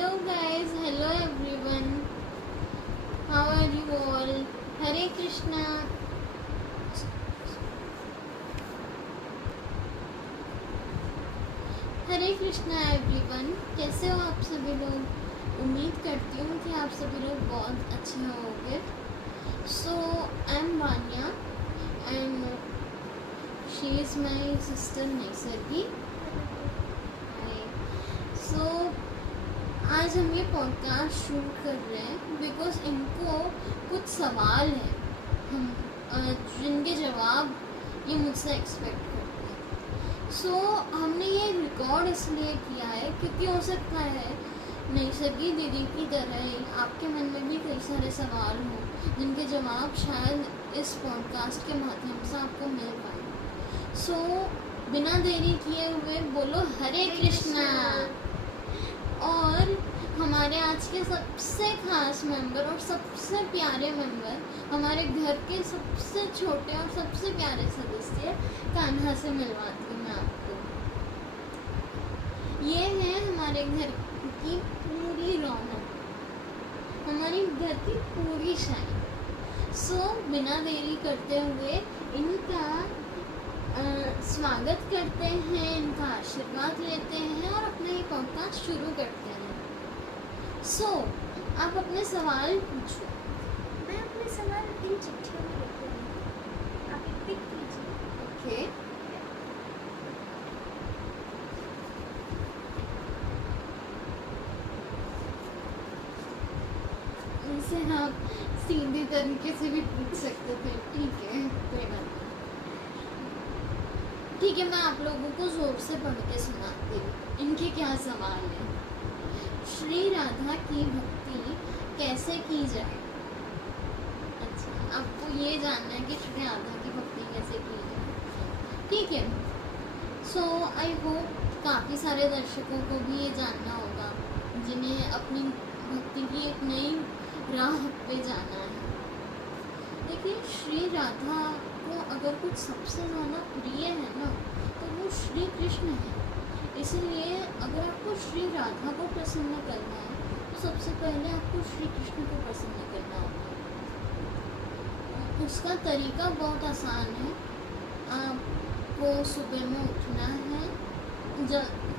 Hello guys, hello everyone. How are you all? Hare Krishna. Hare Krishna everyone, कैसे हो आप सभी लोग? उम्मीद करती हूँ कि आप सभी लोग बहुत अच्छे होंगे। So I am Vania and she is my sister Naisargi. So आज हम ये पॉडकास्ट शुरू कर रहे हैं बिकॉज इनको कुछ सवाल हैं हम जिनके जवाब ये मुझसे एक्सपेक्ट करते हैं। सो हमने ये रिकॉर्ड इसलिए किया है क्योंकि हो सकता है नैसर्गी दीदी की तरह ही आपके मन में भी कई सारे सवाल हों जिनके जवाब शायद इस पॉडकास्ट के माध्यम से आपको मिल पाए। सो बिना देरी किए हुए बोलो हरे कृष्णा। और हमारे आज के सबसे खास मेंबर और सबसे प्यारे मेंबर, हमारे घर के सबसे छोटे और सबसे प्यारे सदस्य कान्हा से मिलवाती हूँ मैं आपको। ये है हमारे घर की पूरी रौनक, हमारी घर की पूरी शाइन। सो बिना देरी करते हुए इनका स्वागत करते हैं, इनका आशीर्वाद लेते हैं और अपना ये पॉडकास्ट शुरू करते हैं। सो आप अपने सवाल पूछो। मैं अपने सवाल इन चिट्ठियों में लिख रही हूँ, आप एक पिक कीजिए। ओके। इसे आप सीधे तरीके से भी पूछ सकते थे, ठीक है, कोई बात नहीं। ठीक है, मैं आप लोगों को जोर से पढ़ के सुनाती हूँ इनके क्या सवाल हैं। श्री राधा की भक्ति कैसे की जाए? अच्छा, आपको ये जानना है कि श्री राधा की भक्ति कैसे की जाए, ठीक है। सो आई होप काफ़ी सारे दर्शकों को भी ये जानना होगा जिन्हें अपनी भक्ति की एक नई राह पे जाना है। देखिए, श्री राधा को अगर कुछ सबसे ज़्यादा प्रिय है ना तो वो श्री कृष्ण है। इसलिए अगर आपको श्री राधा को प्रसन्न करना है तो सबसे पहले आपको श्री कृष्ण को प्रसन्न करना होगा। उसका तरीका बहुत आसान है। आपको सुबह में उठना है,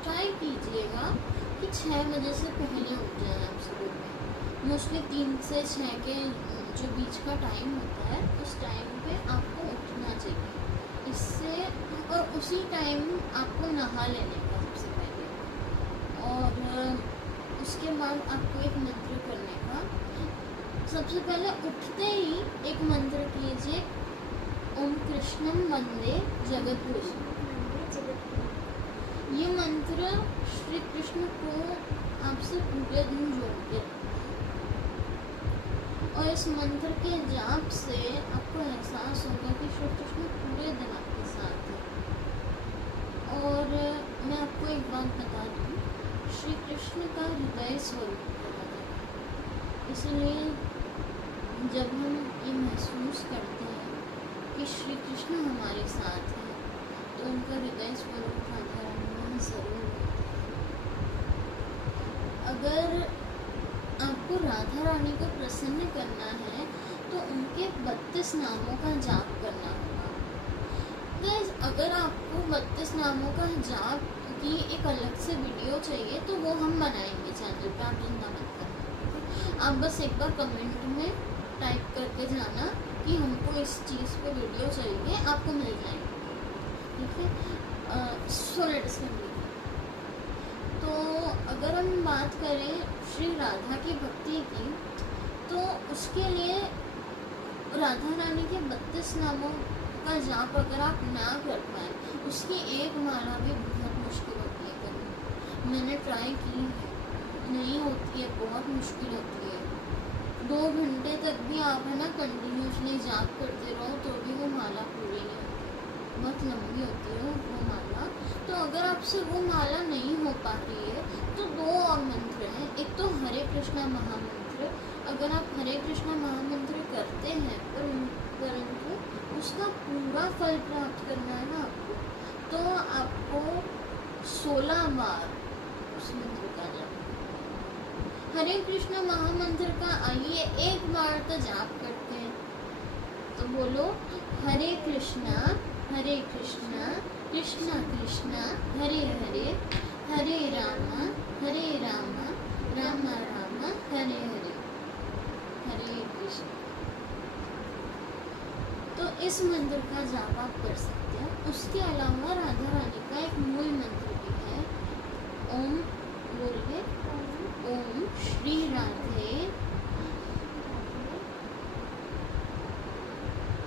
ट्राई कीजिएगा कि 6 बजे से पहले उठ जाए आप सुबह में। मोस्टली 3 से 6 के जो बीच का टाइम होता है उस टाइम पे आपको उठना चाहिए। इससे और उसी टाइम आपको नहा लेने का सबसे पहले, और उसके बाद आपको एक मंत्र करने का। सबसे पहले उठते ही एक मंत्र कीजिए, ओम कृष्णम वंदे जगद्गुरु। ये मंत्र श्री कृष्ण को आपसे पूरे दिन जोड़ते हैं और इस मंत्र के जाप से आपको एहसास होगा कि श्री कृष्ण पूरे दिन आपके साथ है। और मैं आपको एक बात बता दूँ, श्री कृष्ण का हृदय स्वरूप कहा जाता है। इसलिए जब हम ये महसूस करते हैं कि श्री कृष्ण हमारे साथ है तो उनका हृदय स्वरूप राधा रानी ज़रूर होता है। अगर आपको राधा रानी को प्रसन्न करना है तो उनके 32 नामों का जाप करना होगा। गाइस, अगर आपको 32 नामों का जाप की एक अलग से वीडियो चाहिए तो वो हम बनाएंगे चैनल पे, आप चिंता मत करना। आप बस एक बार कमेंट में टाइप करके जाना कि हमको इस चीज़ पे वीडियो चाहिए, आपको मिल जाएगी, ठीक है। So let's continue. तो अगर हम बात करें श्री राधा की भक्ति की तो उसके लिए राधा रानी के 32 नामों का जाप अगर आप ना कर पाए, उसकी एक माला भी बहुत मुश्किल होती है करनी। मैंने ट्राई की है, नहीं होती है, बहुत मुश्किल होती है। 2 घंटे तक भी आप है ना कंटिन्यूसली जाप करते रहो तो भी वो माला पूरी नहीं होती, बहुत लंबी होती है वो माला। तो अगर आपसे वो माला नहीं हो पाती है तो 2 और मंत्र हैं। एक तो हरे कृष्णा महामंत्र, अगर आप हरे कृष्णा महामंत्र करते हैं परंतु उसका पूरा फल प्राप्त करना है ना आपको, तो आपको 16 बार उस मंत्र का जाप हरे कृष्ण महामंत्र का आइए एक बार तो जाप करते हैं। तो बोलो हरे कृष्णा कृष्णा कृष्णा हरे हरे, हरे रामा राम राम हरे हरे, हरे कृष्ण। तो इस मंत्र का जाप आप कर सकते हैं। उसके अलावा राधा रानी का एक मूल मंत्र भी है। ओम बोलिए, ओम श्री राधे,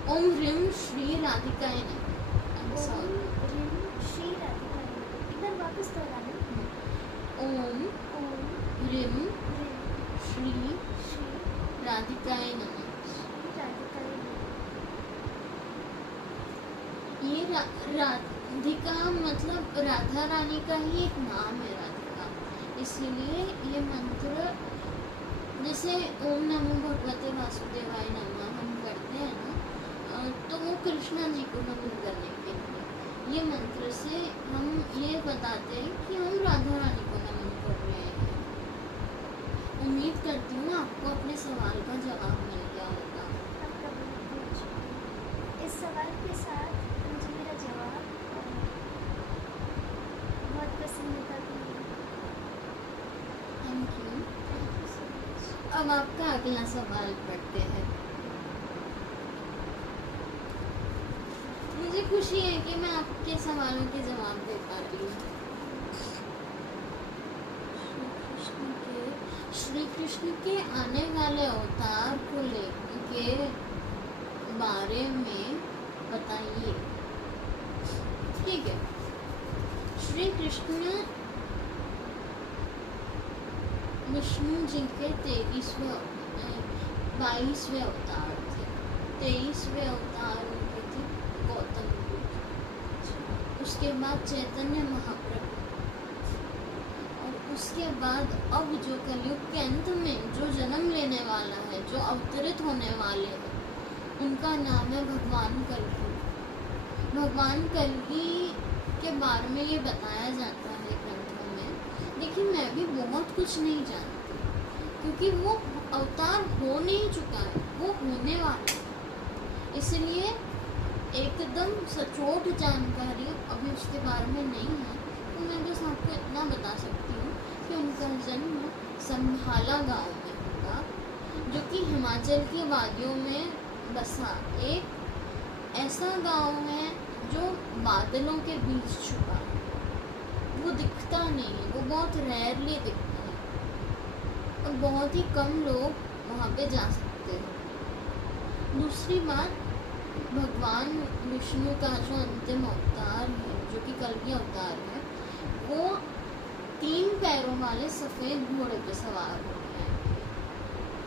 ओम ह्रीम श्री राधिकाय नमः। श्री राधिका एक बार वापस दोहराना। ओम ओम ह्रीम श्री श्री राधिकाय नमः। राधिका ये राधिका मतलब राधा रानी का ही एक नाम है राधिका, इसलिए ये मंत्र जैसे ओम नमो भगवते वासुदेवाय नमः हम करते हैं ना, तो वो कृष्णा जी को नमन करने के लिए ये मंत्र से हम ये बताते हैं कि हम राधा रानी को नमन कर रहे हैं। उम्मीद करती हूँ आपको अपने सवाल का जवाब मिल गया होगा। आपका बहुत शुक्रिया। इस सवाल के साथ मुझे मेरा जवाब बहुत पसंदीदा भी है। Thank you. Thank you so much. अब आपका अगला सवाल पढ़ते हैं। मुझे खुशी है कि मैं आपके सवालों के जवाब दे पा रही हूँ। श्री कृष्ण के आने वाले अवतार को लेके बारे में बताइए। ठीक है, श्री कृष्ण विष्णु जी के 22वें अवतार थे। 23वें अवतार उनके थे गौतम बुद्ध, उसके बाद चैतन्य महाप्रभु, और उसके बाद अब जो कलयुग के अंत में जो जन्म लेने वाला है, जो अवतरित होने वाले हैं, उनका नाम है भगवान कल्कि। भगवान कल्कि के बारे में ये बताया जाता है ग्रंथों में। लेकिन मैं भी बहुत कुछ नहीं जानती, क्योंकि वो अवतार हो नहीं चुका है, वो होने वाला है। इसलिए एकदम सचोट जानकारी अभी उसके बारे में नहीं है। तो मैं बस आपको इतना बता सकती हूँ कि उनका जन्म संभाला गांव में हुआ, जो कि हिमाचल की वादियों में बसा एक ऐसा गांव है जो बादलों के बीच छुपा है। वो दिखता नहीं है, वो बहुत रेयरली दिखता है, और बहुत ही कम लोग वहाँ पे जा सकते हैं। दूसरी बात, भगवान विष्णु का जो अंतिम अवतार है, जो कि कल्कि अवतार है, वो 3 पैरों वाले सफ़ेद घोड़े पे सवार होते हैं,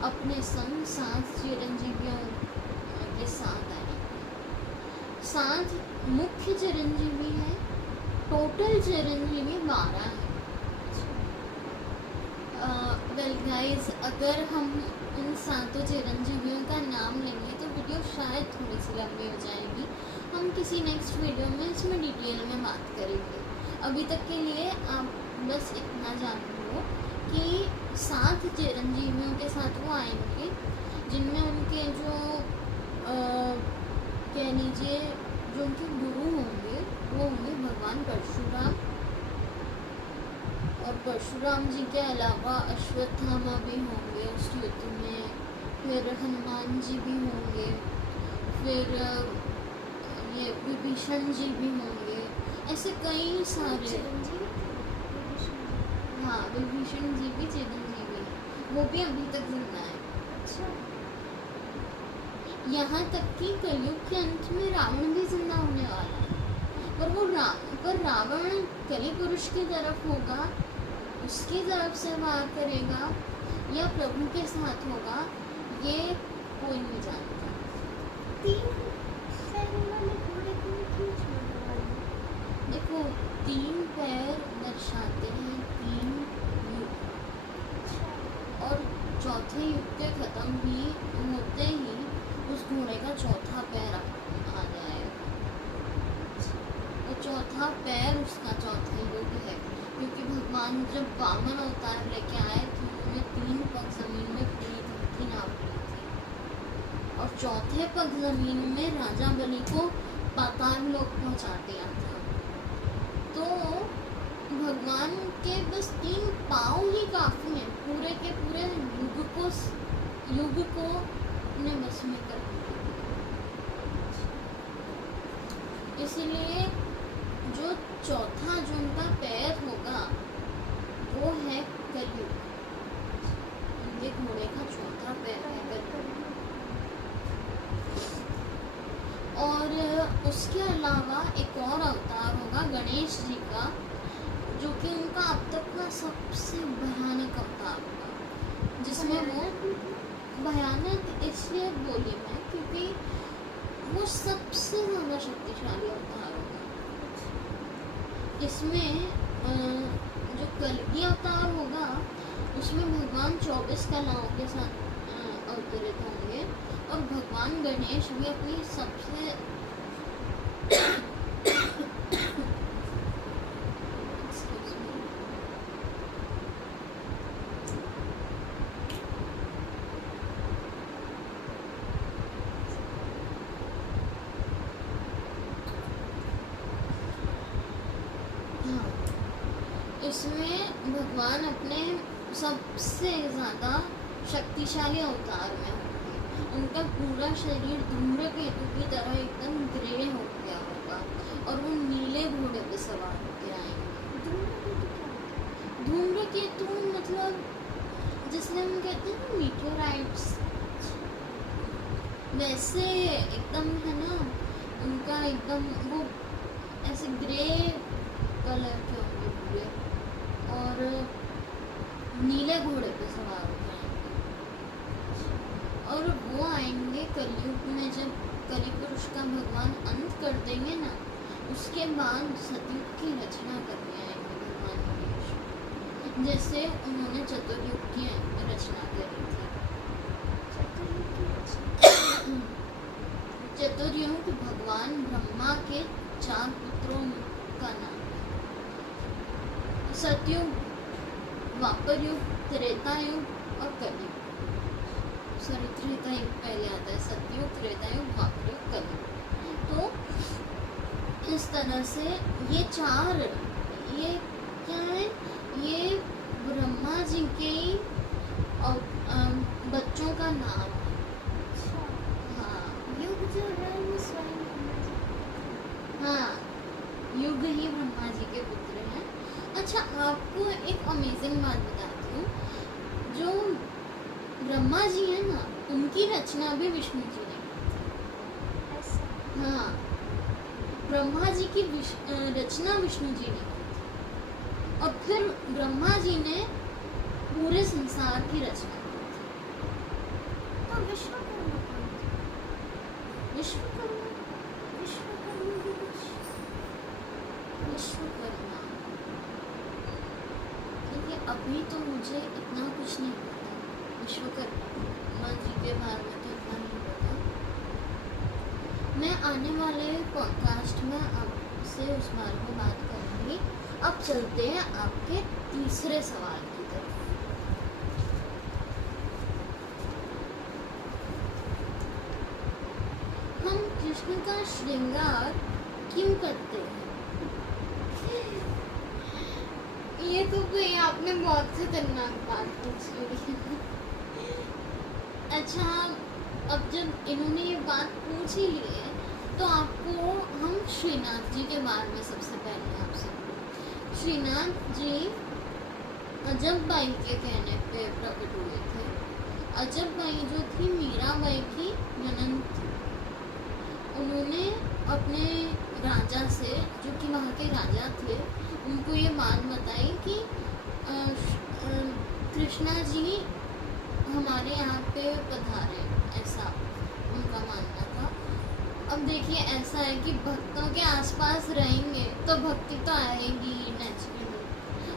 अपने संग 7 चिरंजीवियों के साथ आए। 7 मुख्य चिरंजीवी है, टोटल चिरंजीवी 12 है। वेल गाइस, अगर हम इन 7 चिरंजीवियों का नाम लेंगे तो वीडियो शायद थोड़ी सी लंबी हो जाएगी। हम किसी नेक्स्ट वीडियो में इसमें डिटेल में बात करेंगे। अभी तक के लिए आप बस इतना जान लो कि 7 चिरंजीवियों के साथ वो आएंगे, जिनमें उनके जो कह लीजिए जो उनके गुरु होंगे वो होंगे भगवान परशुराम, और परशुराम जी के अलावा अश्वत्थामा भी होंगे उस युद्ध में, फिर हनुमान जी भी होंगे, फिर ये विभीषण जी भी होंगे, ऐसे कई सारे। हाँ, विभीषण जी भी चिरंजीवी हैं, वो भी अभी तक जिंदा है। अच्छा, यहाँ तक कि कलयुग के अंत में रावण भी जिंदा होने वाला है, पर रावण कली पुरुष की तरफ होगा, उसकी तरफ से वार करेगा, या प्रभु के साथ होगा, ये कोई नहीं जानता। 3 पैरों वाले घोड़े को क्यों छोड़ने वाले? देखो, 3 पैर दर्शाते हैं 3 युग, और चौथे युग के खत्म ही होते ही उस घोड़े का चौथा पैर आ जाएगा। वो चौथा पैर उसका चौथा युग है, क्योंकि भगवान जब वामन अवतार लेके आए तो उन्होंने 3 चौथे पग जमीन में राजा बलि को पाताल लोक पहुंचा दिया था। तो भगवान के बस 3 पाँव ही काफी हैं पूरे के पूरे युग को अपने बस में कर लिया। इसलिए जो चौथा जो उनका पैर होगा वो है कलयुग। उनके घोड़े का चौथा पैर है कलयुग। और उसके अलावा एक और अवतार होगा गणेश जी का, जो कि उनका अब तक का सबसे भयानक अवतार होगा, जिसमें वो भयानक इसलिए बोली मैं क्योंकि वो सबसे ज़्यादा शक्तिशाली अवतार होगा। इसमें जो कल्कि अवतार होगा उसमें भगवान 24 कलाओं के साथ अवतरित होंगे और भगवान गणेश भी अपनी सबसे इसमें भगवान अपने सबसे ज़्यादा शक्तिशाली अवतार में होंगे। उनका पूरा शरीर धूम्रकेतु की तरह एकदम ग्रे हो गया होगा और वो नीले घोड़े पे सवार होकर आएंगे। धूम्रकेतु मतलब जिसमें हम कहते हैं मीटियोराइट्स, वैसे एकदम है ना उनका एकदम वो ऐसे ग्रे कलर के होंगे पूरे और नीले घोड़े पे सवार हो जाएंगे। और वो आएंगे कलयुग में, जब कलि पुरुष का भगवान अंत कर देंगे ना, उसके बाद सतयुग की रचना करने आएंगे भगवान गणेश, जैसे उन्होंने चतुर्युग की रचना करी थी। चतुर्युग भगवान ब्रह्मा के 4 पुत्रों का नाम। सतयुग, द्वापर युग, त्रेता युग और कलयुग। सॉरी, त्रेता युग पहले आता है, सतयुग, त्रेता युग, द्वापर युग, कलयुग। तो इस तरह से ये 4 ये क्या है, ये ब्रह्मा जी के बच्चों का नाम है। हाँ, युग जो है वो स्वयं हाँ, युग ही ब्रह्मा जी के पुत्र हैं। अच्छा, आपको एक अमेजिंग बात बताती हूँ, जो ब्रह्मा जी है ना, उनकी रचना भी विष्णु जी ने की थी। ऐसा हाँ, ब्रह्मा जी की रचना विष्णु जी ने की थी और फिर ब्रह्मा जी ने पूरे संसार की रचना की थी। तो विश्वकर्मा कौन थे? विश्वकर्मा विश्वकर्मा भी कुछ विश्वकर्मा देखिए, अभी तो मुझे इतना कुछ नहीं पता विश्वकर्मा जी के बारे में, तो इतना नहीं पता। मैं आने वाले पॉडकास्ट में आपसे उस बारे में बात करूँगी। अब चलते हैं आपके तीसरे सवाल की तरफ। हम कृष्ण का श्रृंगार क्यों करते हैं? ये तो कोई आपने बहुत खतरनाक बात पूछ ली। अच्छा, अब जब इन्होंने ये बात पूछ ही ली है तो आपको हम श्रीनाथ जी के बारे में सबसे पहले आपसे श्रीनाथ जी अजब बाई के कहने पे प्रकट हुए थे। अजब बाई जो थी मीराबाई की ननंद थी। उन्होंने अपने राजा से, जो कि वहाँ के राजा थे, उनको ये बात बताई कि कृष्णा जी हमारे यहाँ पे पधारे, ऐसा उनका मानना था। अब देखिए, ऐसा है कि भक्तों के आसपास रहेंगे तो भक्ति तो आएगी नेचुरली।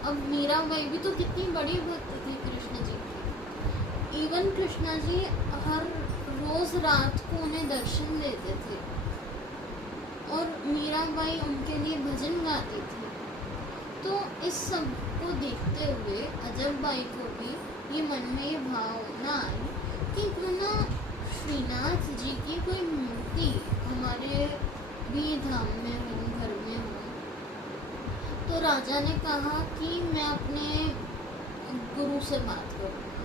अब मीराबाई भी तो कितनी बड़ी भक्त थी कृष्ण जी की। इवन कृष्णा जी हर रोज रात को उन्हें दर्शन देते थे और मीराबाई उनके लिए भजन गाती थी। तो इस सब को देखते हुए अजब बाई को भी ये मन में ये भावना आई कि क्यों ना श्रीनाथ जी की कोई मूर्ति हमारे भी धाम में हो, घर में हो, तो राजा ने कहा कि मैं अपने गुरु से बात करूँगा।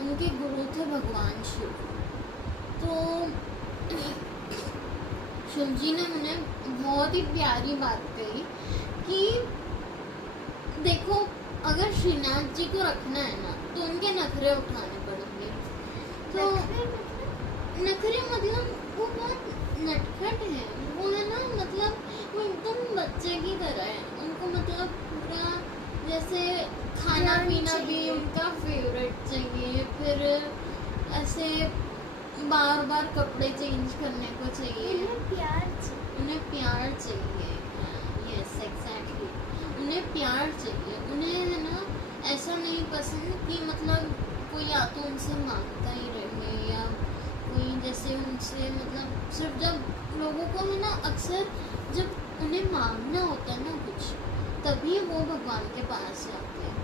उनके गुरु थे भगवान शिव। तो शिव जी ने उन्हें बहुत ही प्यारी बात कही कि देखो, अगर श्रीनाथ जी को रखना है ना तो उनके नखरे उठाने पड़ेंगे। तो नखरे मतलब वो बहुत नटखट है, वो है ना, मतलब वो एकदम बच्चे की तरह है। उनको मतलब पूरा जैसे खाना पीना भी उनका फेवरेट चाहिए, फिर ऐसे बार बार कपड़े चेंज करने को चाहिए, उन्हें प्यार चाहिए। यस एग्जैक्टली, उन्हें प्यार चाहिए। उन्हें है ना ऐसा नहीं पसंद कि मतलब कोई या तो उनसे मांगता ही रहे या कोई जैसे उनसे मतलब सिर्फ जब लोगों को है ना, अक्सर जब उन्हें मांगना होता है ना कुछ, तभी वो भगवान के पास जाते हैं।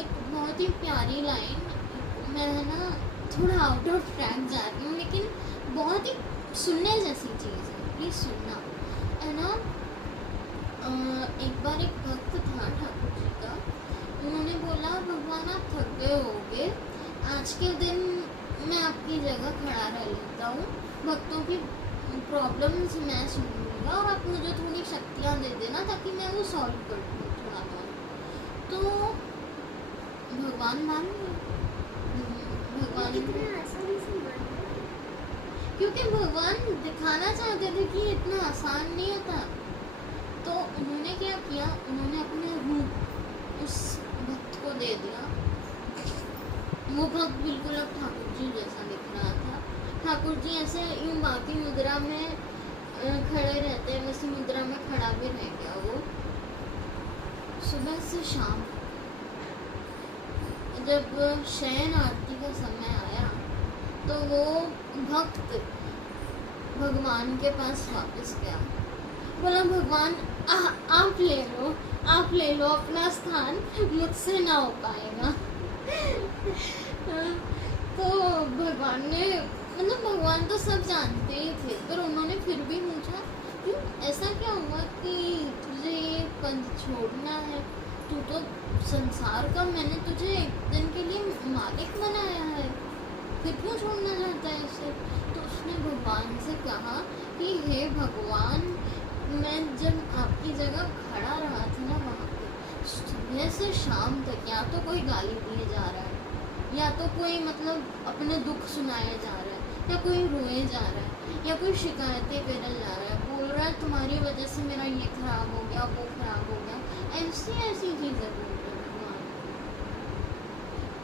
एक बहुत ही प्यारी लाइन, मैं है ना थोड़ा आउट ऑफ ट्रैक जा रही हूँ, लेकिन बहुत ही सुनने जैसी चीज़ है, प्लीज़ सुनना, है ना। एक बार एक भक्त था ठाकुर जी का, उन्होंने बोला भगवान आप थक गए होगे, आज के दिन मैं आपकी जगह खड़ा रह लेता हूँ, भक्तों की प्रॉब्लम्स मैं सुन लूँगा और आप मुझे थोड़ी शक्तियाँ दे देना ताकि मैं वो सॉल्व कर दूँ थोड़ा बहुत। तो भगवान मान गए। भगवान क्योंकि भगवान दिखाना चाहते थे कि इतना आसान नहीं होता। तो उन्होंने क्या किया, उन्होंने अपने रूप उस भक्त को दे दिया। वो भक्त बिल्कुल अब ठाकुर जी जैसा दिख रहा था। ठाकुर जी ऐसे यूं बाकी मुद्रा में खड़े रहते हैं, वैसी मुद्रा में खड़ा भी रह गया वो। सुबह से शाम जब शयन आरती का समय आया तो वो भक्त भगवान के पास वापस गया, बोला भगवान आप ले लो अपना स्थान, मुझसे ना हो पाएगा। तो भगवान ने मतलब भगवान तो सब जानते ही थे, पर उन्होंने फिर भी पूछा क्यों, ऐसा क्या हुआ कि तुझे ये पद छोड़ना है, तू तो संसार का, मैंने तुझे एक दिन के लिए मालिक बनाया है, फिर क्यों छोड़ना चाहता है इसे। तो उसने भगवान से कहा कि हे भगवान, मैं जब आपकी जगह खड़ा रहा था ना वहाँ पे, सुबह से शाम तक या तो कोई गाली दिए जा रहा है, या तो कोई मतलब अपने दुख सुनाया जा रहा है, या कोई रोए जा रहा है, या कोई शिकायतें करे जा रहा है, बोल रहा है तुम्हारी वजह से मेरा ये खराब हो गया, वो खराब हो गया, ऐसी चीज़ें बोल रहे भगवान।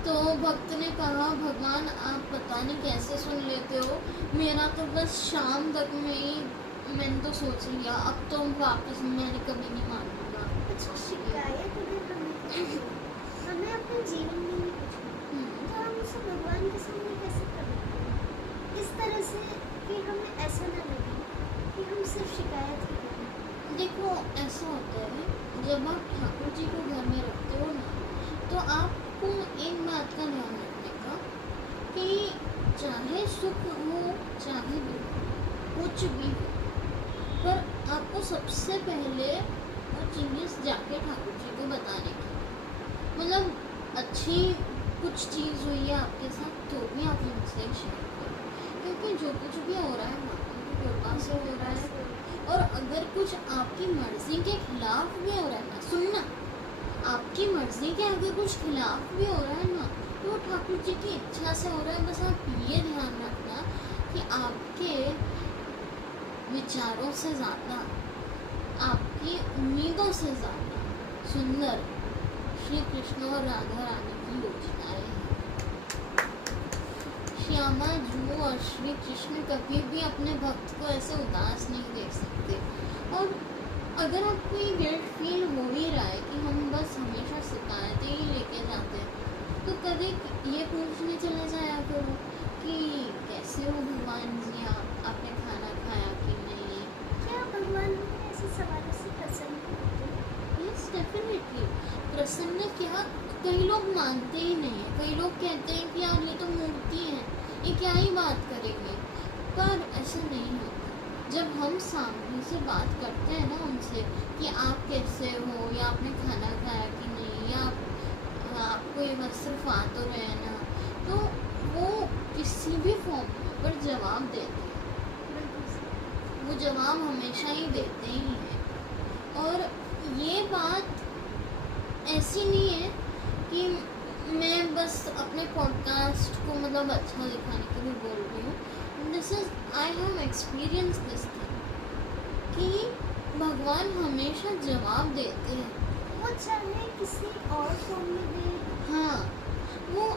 तो भक्त ने कहा भगवान आप पता नहीं कैसे सुन लेते हो, मेरा तो बस शाम तक में ही मैंने तो सोच लिया, अब तो वापस मैंने कभी नहीं मानूंगा। अच्छा, शिकायत अगर हमें अपने जीवन में नहीं पूछना तो हम उसे भगवान के सामने कैसे करें, इस तरह से कि हमें ऐसा ना लगे कि हम सिर्फ शिकायत ही करें। देखो ऐसा होता है, जब आप ठाकुर जी को घर में रखते हो ना, तो आपको एक बात का ध्यान रखने का कि चाहे सुख हो चाहे दुख, कुछ भी हो, पर आपको सबसे पहले वो चीज़ जाके ठाकुर जी को बताने की, मतलब अच्छी कुछ चीज़ हुई है आपके साथ तो भी आप उनसे शेयर करो, क्योंकि जो कुछ भी हो रहा है भगवान की कृपा से हो रहा है। और अगर कुछ आपकी मर्जी के खिलाफ भी हो रहा है ना, सुनना, आपकी मर्जी के अगर कुछ खिलाफ भी हो रहा है ना, तो वो ठाकुर जी की इच्छा से हो रहा है। बस आप ये ध्यान रखना कि आपके विचारों से ज़्यादा, आपकी उम्मीदों से ज़्यादा सुंदर श्री कृष्ण और राधा रानी की योजनाएं हैं। श्यामा जू और श्री कृष्ण कभी भी अपने भक्त को ऐसे उदास नहीं देख सकते। और अगर आपको ये गिल्ट फील हो ही रहा है कि हम बस हमेशा शिकायतें ही लेके जाते हैं, तो कभी ये पूछने चले जाया करो कि कैसे हो भगवान जी, आपने खाना खाया कि नहीं। क्या भगवान हमें ऐसे सवालों से प्रसन्न होते हैं? यस डेफिनेटली प्रसन्न। क्या कई लोग मानते ही नहीं है, कई लोग कहते हैं कि यार ये तो मूर्ति है, ये क्या ही बात करेंगे। पर ऐसा नहीं होता। जब हम सामने से बात करते हैं ना उनसे कि आप कैसे हो, या आपने खाना खाया कि नहीं, या आपको ये बस सिर्फ आ तो रहे हैं ना, तो वो किसी भी फॉर्म पर जवाब देते हैं। वो जवाब हमेशा ही देते ही हैं। और ये बात ऐसी नहीं है कि मैं बस अपने पॉडकास्ट को मतलब अच्छा दिखाने के लिए बोल रही हूँ। This is I have experience this thing कि भगवान हमेशा जवाब देते हैं। वो चाहे किसी और फॉर्म में दे, हाँ, वो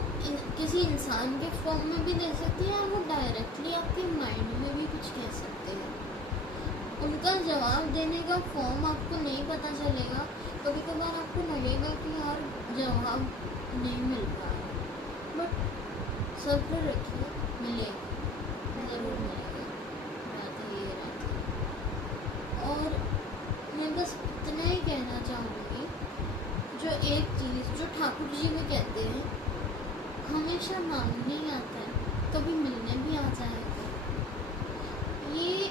किसी इंसान के फॉर्म में भी दे सकते हैं, और वो डायरेक्टली आपके माइंड में भी कुछ कह सकते हैं। उनका जवाब देने का फॉर्म आपको नहीं पता चलेगा। कभी कभार आपको लगेगा कि यार जवाब नहीं मिल रहा है, बट सब्र रखिए, मिलेगा, ज़रूर मिलेगा। बात है ये रहती है। और मैं बस इतना ही कहना चाहूँगी, जो एक चीज़ जो ठाकुर जी भी कहते हैं, हमेशा मांगने ही आता है, कभी मिलने भी आ जाएगा। ये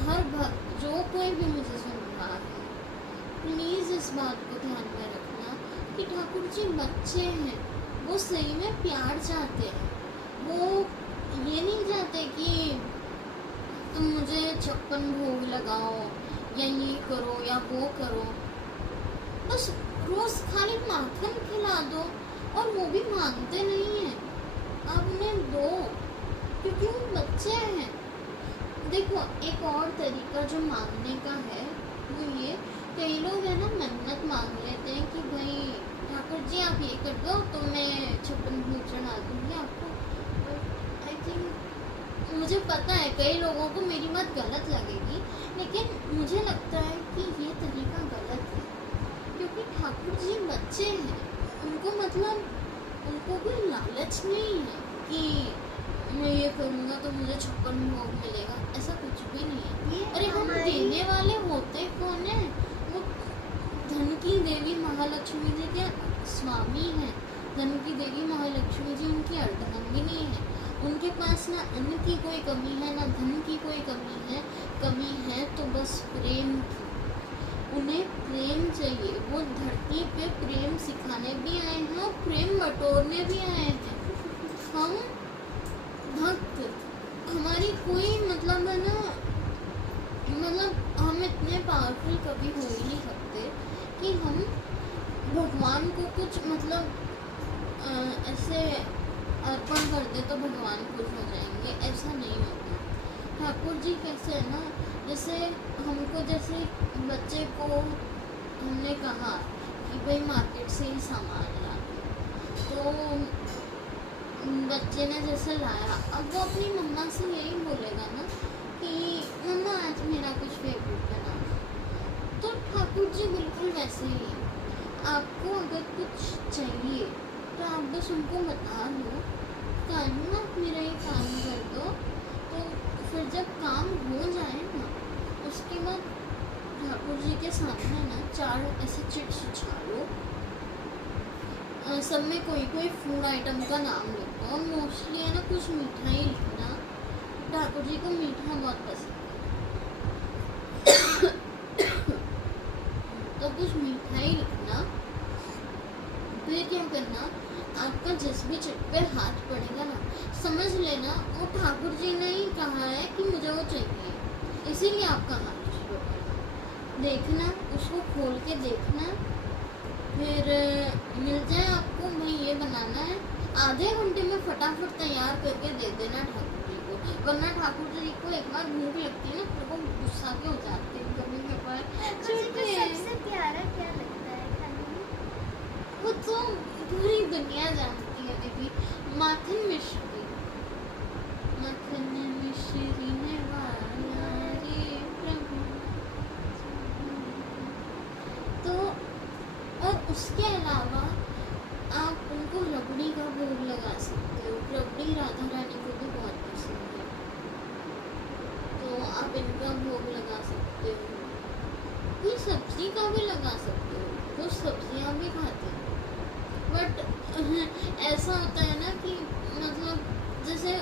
हर भक्त जो कोई भी मुझे सुन रहा है, प्लीज़ इस बात को ध्यान में रखना कि ठाकुर जी बच्चे हैं, वो सही में प्यार चाहते हैं। वो ये नहीं चाहते कि तुम मुझे 56 भोग लगाओ, या ये करो या वो करो। बस रोज खाली माखन खिला दो, और वो भी मांगते नहीं हैं, आप उन्हें दो, क्योंकि वो बच्चे हैं। देखो, एक और तरीका जो मांगने का है वो ये, कई लोग है ना मन्नत मांग लेते हैं कि भाई ठाकुर जी आप ये कर दो तो मैं 56 भोग चढ़ा दूँगी आपको। आई थिंक, मुझे पता है कई लोगों को मेरी बात गलत लगेगी, लेकिन मुझे लगता है कि ये तरीका गलत है, क्योंकि ठाकुर जी बच्चे हैं। उनको मतलब उनको कोई लालच नहीं है कि मैं ये करूँगा तो मुझे 56 भोग मिलेगा, ऐसा कुछ भी नहीं है। ये अरे हम हमारी- देने वाले होते कौन है? वो धन की देवी महालक्ष्मी जी के स्वामी हैं। धन की देवी महालक्ष्मी जी उनकी अर्धांगिनी है। उनके पास ना अन्न की कोई कमी है, ना धन की कोई कमी है तो बस प्रेम की। उन्हें प्रेम चाहिए। वो धरती पे प्रेम सिखाने भी आए हैं और प्रेम बटोरने भी आए हैं। हम भक्त, हमारी कोई मतलब है ना, मतलब हम इतने पावरफुल कभी हो ही नहीं सकते कि हम भगवान को कुछ मतलब ऐसे अर्पण कर दे तो भगवान खुश हो जाएंगे, ऐसा नहीं होता। ठाकुर जी कैसे है ना, जैसे हमको, जैसे बच्चे को हमने कहा कि भाई मार्केट से ही सामान ला, तो बच्चे ने जैसे लाया, अब वो अपनी मम्मा से यही बोलेगा ना कि मम्मा आज मेरा कुछ फेवरेट बना। तो ठाकुर जी बिल्कुल वैसे ही है। आपको अगर कुछ चाहिए तो आप बस उनको बता दो, कान्हा आप मेरा ये काम कर दो। तो फिर जब काम हो जाए ना, उसके बाद ठाकुर जी के सामने ना 4 ऐसे चिट्स उछालो, सब में कोई कोई फूड आइटम का नाम लिखो, और मोस्टली है ना कुछ मीठा ही लिखना। ठाकुर जी को मीठा बहुत पसंद है तो कुछ मीठा ही लिखना। फिर क्या करना, आपका जिस भी चिट पे हाथ पड़ेगा ना, समझ लेना वो ठाकुर जी ने ही कहा है कि मुझे वो चाहिए, इसीलिए आपका हाथ उस पर पड़ा। देखना, उसको खोल के देखना, फिर मिल जाए आपको भाई ये बनाना है, आधे घंटे में फटाफट तैयार करके दे देना ठाकुर जी को। वरना ठाकुर जी को एक बार भूख लगती है ना, फिर वो गुस्सा के हो जाते हैं कभी कभार। ठाकुर जी को सबसे प्यारा क्या लगता है खाने में? वो तो पूरी दुनिया जानती है दीदी, माखन मिश्री। माखन मिश्री ने वाला रे प्रभु। तो और उसके अलावा आप उनको रबड़ी का भोग लगा सकते हो। रबड़ी राधा रानी को भी बहुत पसंद है, तो आप इनका भोग लगा सकते हो। कोई सब्जी का भी लगा सकते हो, कुछ सब्जियां भी खाते हैं। बट ऐसा होता है ना कि मतलब जैसे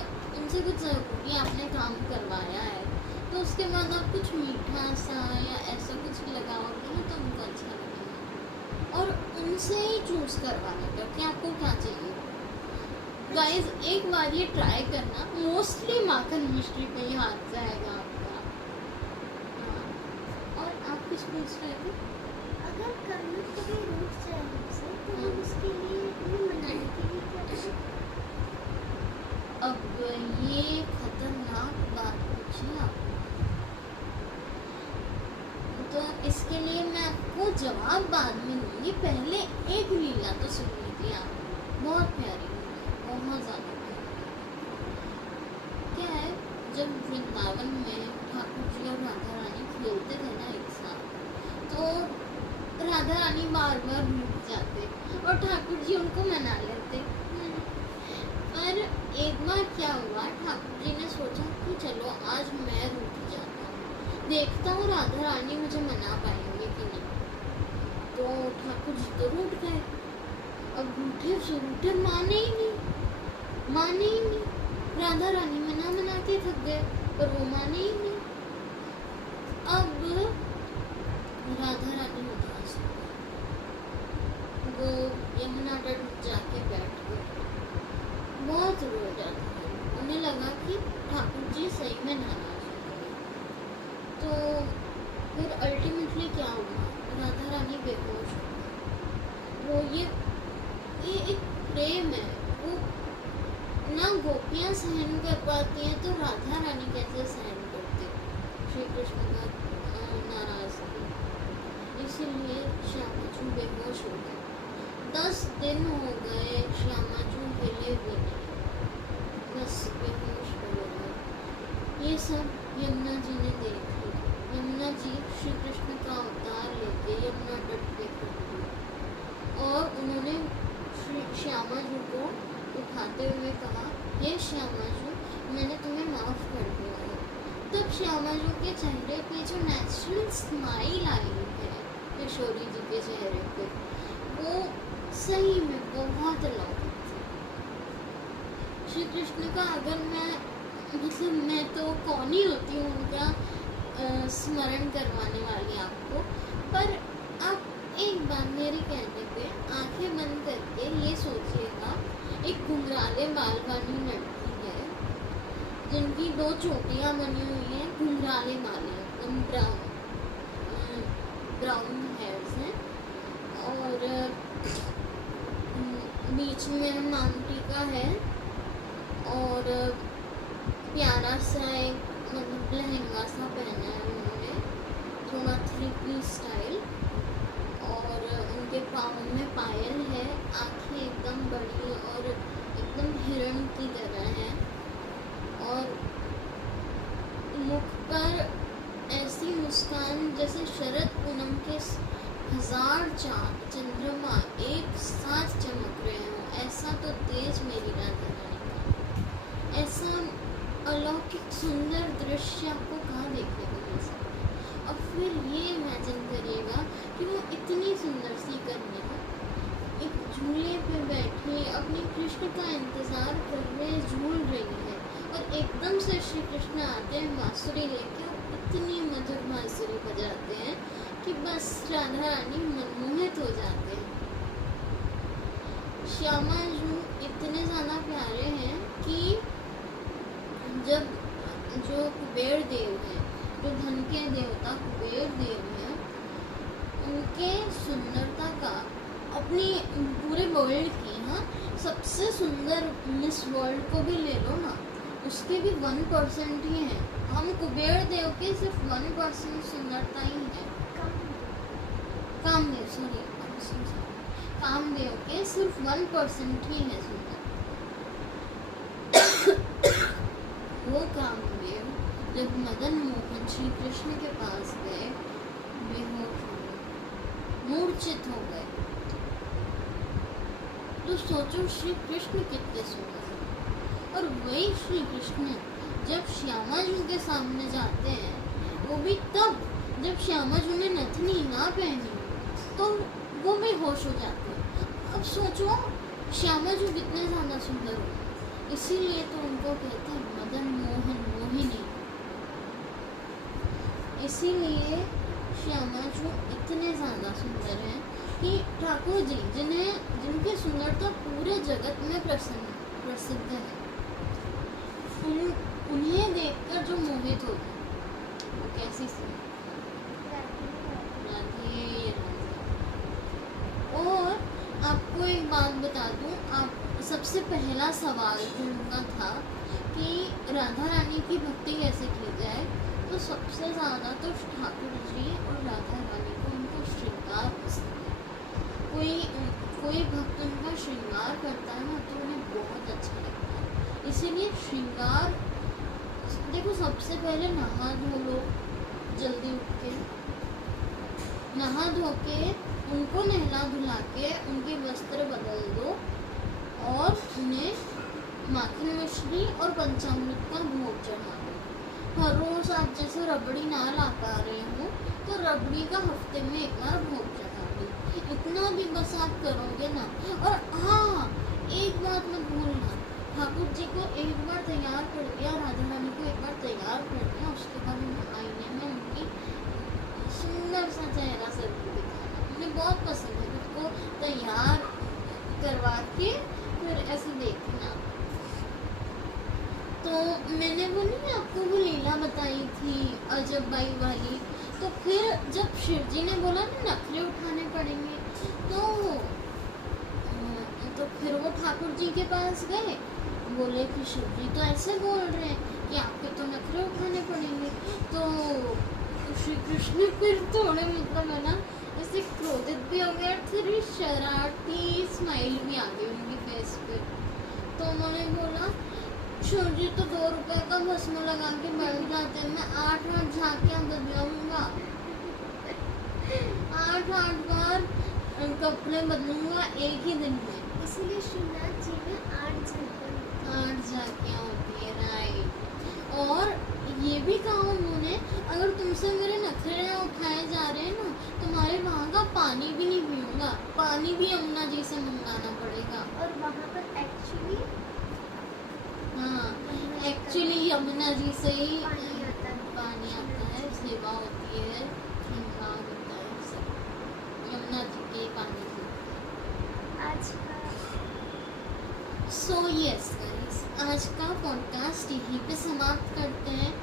से कुछ ज़रूरी आपने काम करवाया है तो उसके बाद आप कुछ मीठा सा या ऐसा कुछ लगाओगे ना तो उनको अच्छा लगेगा और उनसे ही चूज़ करवाना का कि आपको क्या चाहिए। गाइस एक बार ये ट्राई करना, मोस्टली माखन मिश्री पे ही हाथ जाएगा आपका। हाँ, और आप कुछ पूछ रहे थे? अगर कर्ण कभी रूठ जाए हमसे तो हम उसके लिए उन्हें मनाने के लिए क्या करें? अब ये खतरनाक बात पूछी आप, तो इसके लिए मैं आपको जवाब बाद में दूंगी। पहले एक लीला तो सुन लीजिए आप, बहुत प्यारी लीला, बहुत ज़्यादा प्यारी। क्या है, जब वृंदावन में ठाकुर जी और राधा रानी खेलते थे ना एक साथ, तो राधा रानी बार बार रुक जाते और ठाकुर जी उनको मना लेते। पर एक बार क्या हुआ, ठाकुर जी ने सोचा कि चलो आज मैं रूठ जाता हूँ, देखता हूँ राधा रानी मुझे मना पाएंगे कि नहीं। तो ठाकुर जी तो रूठ गए। अब रूठे सूठे माने ही नहीं। राधा रानी मना के थक गए पर वो माने ही नहीं। अब राधा रानी उदास हो गई, वो यमुना तट जाके बैठ गए, बहुत रोए जाते थे। उन्हें लगा कि ठाकुर जी सही में नाराज हो गए। तो फिर अल्टीमेटली क्या हुआ, राधा रानी बेहोश हो गई। वो ये एक प्रेम है, वो ना गोपियाँ सहन कर पाती हैं तो राधा रानी कैसे सहन करते श्री कृष्ण का नाराजगी। इसीलिए श्यामा जी बेहोश हो गए। 10 दिन हो गए श्यामा जी हिले हुए नहीं, बस बेहोश हो गए। ये सब यमुना जी ने देख लिया। यमुना जी श्री कृष्ण का अवतार लेके यमुना तट पे खड़ी और उन्होंने श्यामा जी को उठाते हुए कहा, ये श्यामा जी, मैंने तुम्हें माफ़ कर दिया है। तब श्यामा जी के चेहरे पे जो नेचुरल स्माइल आई है किशोरी जी के चेहरे पे, वो सही में बहुत अलौकिक थी। श्री कृष्ण का अगर मैं तो कौन ही होती हूँ उनका स्मरण करवाने वाली आपको, पर आप एक बार मेरे कहने पे आंखें बंद करके ये सोचिएगा, एक घुंघराले बाल वाली लड़की है जिनकी 2 चोटियाँ बनी हुई हैं, घुंघराले बाल हैं, एकदम ब्राउन हेयर्स हैं और बीच में मांग टीका है और प्यारा सा एक मतलब लहंगा सा पहना है उन्होंने, थोड़ा 3-piece स्टाइल, और उनके पाँव में पायल है, आंखें एकदम बड़ी और एकदम हिरण की तरह हैं और मुख पर ऐसी मुस्कान जैसे शरद पूनम के 1000 चंद्रमा एक साथ चमक रहे हों। ऐसा तो तेज मेरी राधा रानी का, ऐसा अलौकिक सुंदर दृश्य आपको कहाँ देखने को मिल सकता है। अब फिर ये इमेजिन करिएगा कि वो इतनी सुंदर सी कन्या एक झूले पे बैठी अपने कृष्ण का इंतजार कर रहे झूल रही है और एकदम से श्री कृष्ण आते हैं बांसुरी लेके, इतनी मधुर बांसुरी बजाते हैं कि बस राधा रानी मनमोहित हो जाते हैं। श्यामा जी इतने ज़्यादा प्यारे हैं कि जब जो कुबेर देव हैं, जो धन के देवता कुबेर देव हैं, उनके सुंदरता का अपनी पूरे वर्ल्ड की, हाँ, सबसे सुंदर मिस वर्ल्ड को भी ले लो ना, उसके भी 1% ही है। हम कुबेर देव के सिर्फ 1% सुंदरता ही है। कामदेव, सॉरी, कामदेव के सिर्फ 1% ही है सुंदर। वो कामदेव जब मदन मोहन श्री कृष्ण के पास गए, बेहोश हो गए, मूर्छित हो गए। तो सोचो श्री कृष्ण कितने सुंदर हैं। और वही श्री कृष्ण जब श्यामा जी के सामने जाते हैं, वो भी तब जब श्यामा जी ने नथनी ना पहनी तो वो भी होश हो जाते हैं। अब सोचो श्यामा जी कितने ज़्यादा सुंदर हो, इसीलिए तो उनको कहते हैं मदन मोहन मोहिनी। इसीलिए श्यामा जो इतने ज़्यादा सुंदर हैं कि ठाकुर जी जिनकी सुंदरता पूरे जगत में प्रसिद्ध है, उन्हें देखकर जो मोहित होते हैं वो कैसी राधे राधे। और आपको एक बात बता दूं, आप सबसे पहला सवाल जो उनका था कि राधा रानी की भक्ति कैसे की जाए, तो सबसे ज़्यादा तो ठाकुर जी और राधा रानी को उनको श्रृंगार पसंद है। कोई भक्त उनका श्रृंगार करता है ना तो उन्हें बहुत अच्छा लगता है। इसीलिए श्रृंगार, देखो सबसे पहले नहा धो लो, जल्दी उठ के नहा धो के उनको नहला धुला के उनके वस्त्र बदल दो और उन्हें माखन मिश्री और पंचामृत का भोग चढ़ा दो। हर रोज आप जैसे रबड़ी ना ला पा रहे हो तो रबड़ी का हफ्ते में एक बार भोग चढ़ा दो। इतना भी बस आप करोगे ना। और हाँ, एक बात मत भूलना, ठाकुर जी को एक बार तैयार कर दिया, राधा रानी को एक बार तैयार कर दिया, उसके बाद उन्हें आईने में उनकी सुंदर सा चेहरा जरूर दिखाना। मुझे बहुत पसंद है उसको तैयार करवा के फिर ऐसे देखना। तो मैंने वो नहीं आपको वो लीला बताई थी अजब बाई वाली, तो फिर जब शिव जी ने बोला ना नखरे उठाने पड़ेंगे, तो फिर वो ठाकुर जी के पास गए, बोले कि शिव जी तो ऐसे बोल रहे हैं कि आपके तो नखरे उठाने पड़ेंगे। तो श्री कृष्ण फिर थोड़े मतलब है ना ऐसे क्रोधित भी हो गए और थोड़ी शरारती स्माइल भी आ गई उनकी फेस पे। तो उन्होंने बोला शिव जी तो 2 रुपए का भस्म लगा के बैठ जाते हैं, मैं 8 झांकियां बदलूंगा, 8 बार कपड़े बदलूंगा एक ही दिन में। इसीलिए श्रीनाथ जी में 8 झांकियां होती है, राइट। और ये भी कहा उन्होंने, अगर तुमसे मेरे नखरे ना उठाए जा रहे हैं ना, तुम्हारे वहाँ का पानी भी नहीं पीऊंगा, पानी भी यमुना जी से मंगाना पड़ेगा। और वहाँ पर एक्चुअली यमुना जी से ही पानी आता है, सेवा होती है, ठंडा होता है सब यमुना जी के पानी से। आज का सो यस गाइस, आज का पॉडकास्ट यहीं पे समाप्त करते हैं।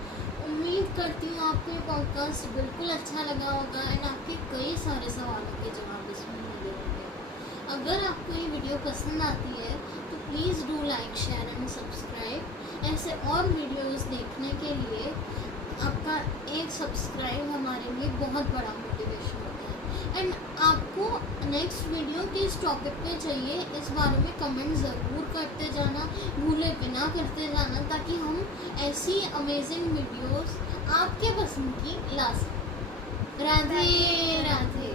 उम्मीद करती हूँ आपको ये पॉडकास्ट बिल्कुल अच्छा लगा होगा एंड आपके कई सारे सवालों के जवाब इसमें मिले होंगे। अगर आपको ये वीडियो पसंद आती है तो please do like, share and subscribe. ऐसे और वीडियोस देखने के लिए आपका एक सब्सक्राइब हमारे लिए बहुत बड़ा मोटिवेशन होता है। एंड आपको नेक्स्ट वीडियो किस टॉपिक पे चाहिए इस बारे में कमेंट ज़रूर करते जाना, भूले बिना करते जाना, ताकि हम ऐसी अमेजिंग वीडियोस आपके पसंद की ला सकें। राधे राधे।